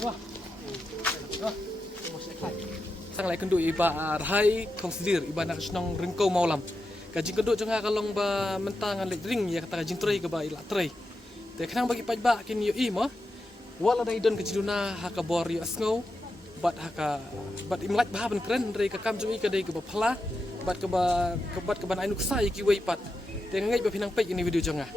Wah. Wah. Sang lai kenduk iba arhai konsider iba nak senang rengkau maulam. Kajing kenduk jong kalong ba mentangan lek ring ya kata kajing tray ke ba ila tray. Te kenang bagi pajba kin yo i mo. Wala dai don kajiduna haka bor yo asngau. Bat haka bat imlak bah ban keren dari ka kam jong i ka dai ke ba phala. Bat ke ban ainu ksai ki wei pat. Te ngai ba pinang pek ini video jong ah.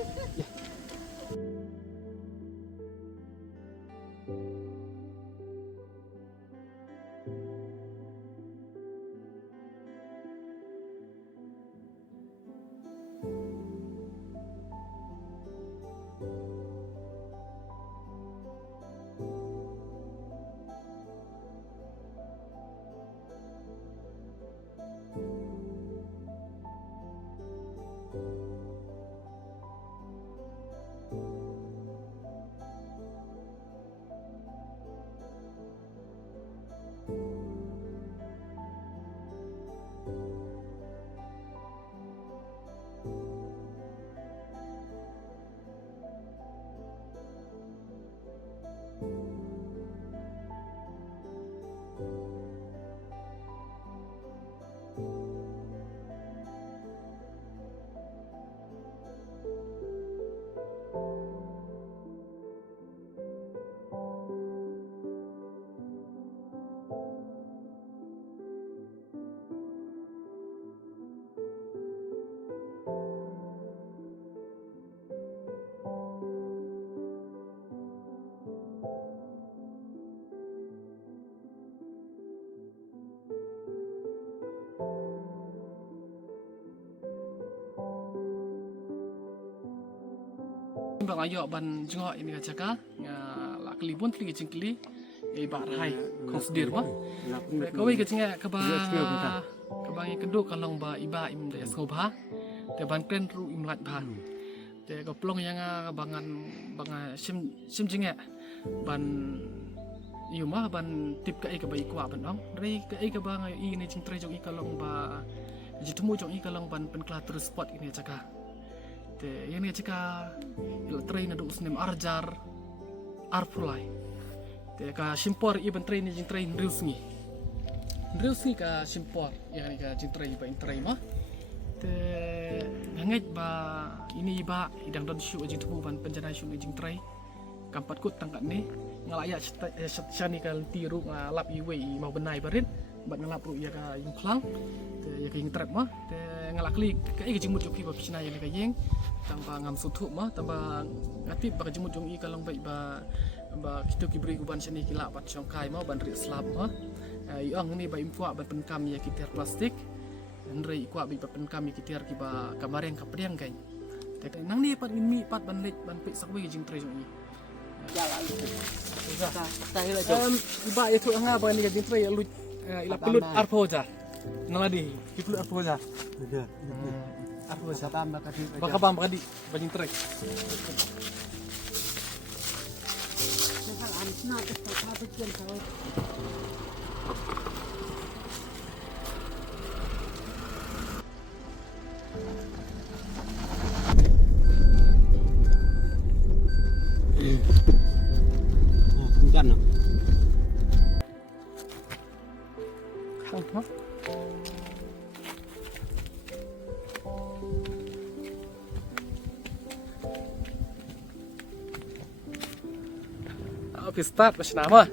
Bang ayo ban jengok ini kacaka la kelibun tri jengkli e bar hai konsider mah kau ke jengak ke bang keduk kalong ba iba im da sko ba te ban kren ru im lat ba te ko plong yang bangan sim jengak ban yu mah ban tip ka e ke ba ikwa ban ong re ka e ke bang ayo ini jeng tre jong i kalong ba jitemu jong i kalong ban pen kla terus spot ini kacaka yang ni jika train ada usnem arjar arpulai te ka simpor iban train jing train riusngi ka simpor yang ni ka jing train ba train mah te nganget ba ini ba idang don shu jing tubu ban penjana shu jing train kampat kut tangkat ni ngalaya shani kal tiru lap iwe mau benai barin bat ngalap ru ya ka yung klang te ya ka yung trap mah te ngalakli ka igi jimut joki ba pisna yang ka yeng tambah ngam sutuk mah tambah ngatip bak jemut jong i kalong baik ba kita kibri kuban sini kila bat songkai mah ban ri slap mah iang ni ba impua ban penkam ya kitir plastik nrei ikwa bi ban penkam ya kitir ki ba kamareng kapriang kai te nang ni pat mi pat ban lek ban pek sakwe jing tre jong i jalan iba ya tu anga ba ni jing tre lu ila pelut arpoja naladi pelut arpoja aku baka bamba kadi bajing trek bukan Oke, start masih nama.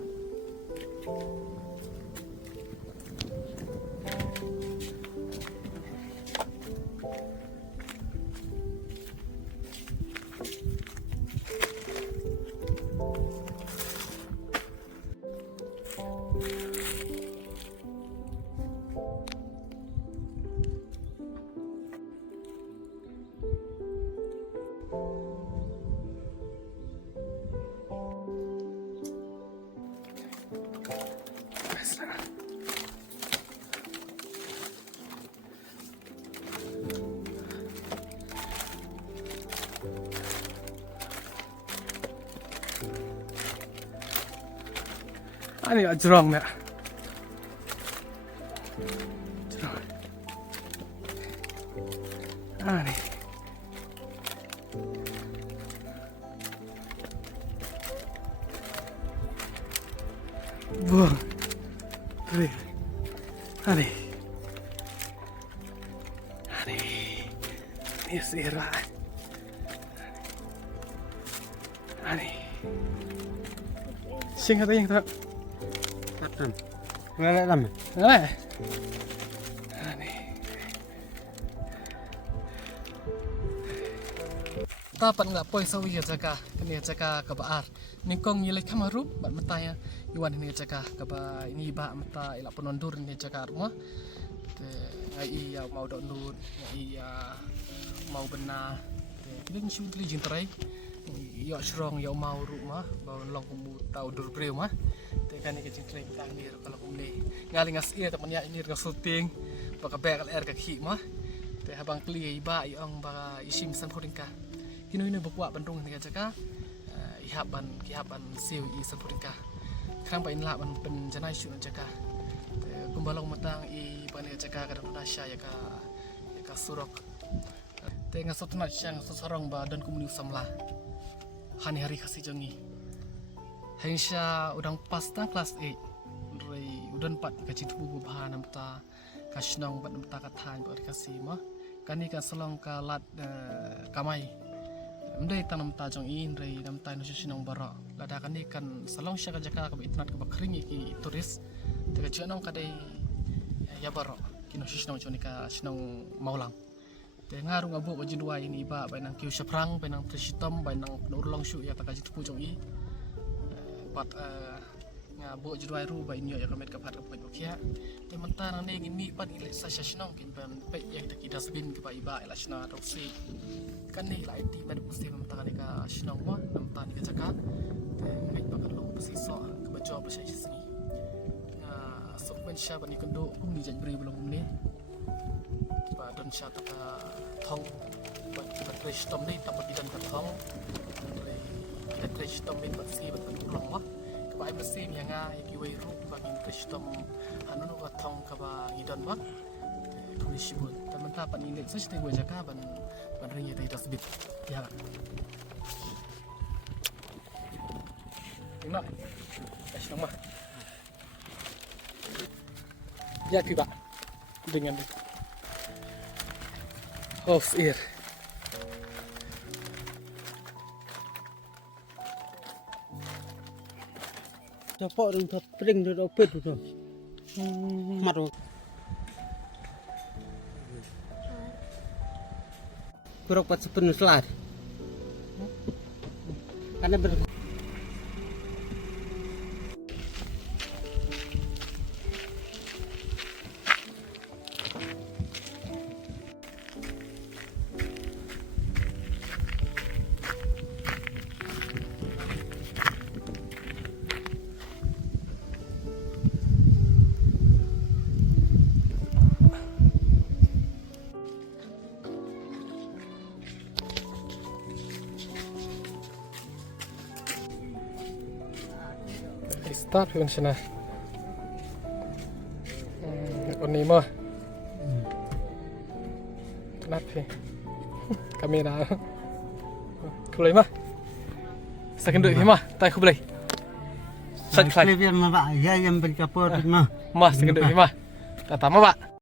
Ani ajrong na. Ani. Ani. Ini sira. Ani. Sing kata yang tak. Katan. Ngelak lam. Ngelak. Ani. Tapat nggak poi sawi ya jaga, kini jaga kebaar. Ningkong yilai kamaru, bat matanya. Iwan ini jaga keba ini ba mata ilak penondur ini jaga rumah. Ngai ya mau dondur, ngai ya mau benar. Kita mesti beli jinterai. Ya serong ya mau rumah, bawa long kumu tahu dur breu mah. Tekan ni jinterai kita ni kalau kumne. Ngali ngas ia teman ya ini ngas syuting. Baka bek air kaki mah. Te habang kli iba iong ba isim san kodingka. Kino ini bukuak Bandung ni jaga. Ihaban siu i san kodingka. Krang pa inla ban penjanai syuk jaga. Kumbalong matang i pani jaga kadang Indonesia ya ka surok. Te ngasot na siang sorong ba dan kumuni samla. Hari kasih jongi. Hensha udang pasta kelas 8. Rei udan pat kaci tubuh bahan namta kasnong bat namta katan ba kasih mah. Kani kan selong ka lat kamai. Mdai tanam ta jong in rei namta no sinong bara. Lada kani kan selong sya ka jaka ka internet ka bakring iki turis. Te ka jonong kadai ya bara. Kino sinong jonika sinong maulang. Te ngaru ngabu ko jinwa ini ba nang kiu seprang nang trisitom nang penurlong syu ya taka jitu pujong i pat ngabu jinwa ru ba inyo ya kamet kapat ka pojok ya te mentang nang ne ngini pat ile sa sinong kin ban pe ya kita dasbin ke ba iba ila sina roksi kan ne la iti ba pusti mentang ne ka sinong wa mentang ni ka jaka te ngai ba kan long pasi so ka ba job sa sini sokmen sya ba ni kendo kum ni jajbri belum ni dan sya taka thong bat trash tom ni tapat idan ka thong kita trash tom ni bat si bat ulong wa ka ba mesti nya nga iki wei ru ba ngin trash tom anu no ka thong ka ba idan wa polisi bun teman tapat ni sa site gua jaka ban ring ya tai tasbit ya nak es nama ya tiba dengan House ear. Cepok ring tot pring tot opet tu. Maru. Kurang pat sepenuh selat. Karena ber start yun siya na. Ini mah. Kenapa? Kamera. Kulai mah. Second duduk mah. Tak kulai. Sat kulai. Klip yang mah ya yang berkapur mah. Mah second duduk mah. Tak tahu mah.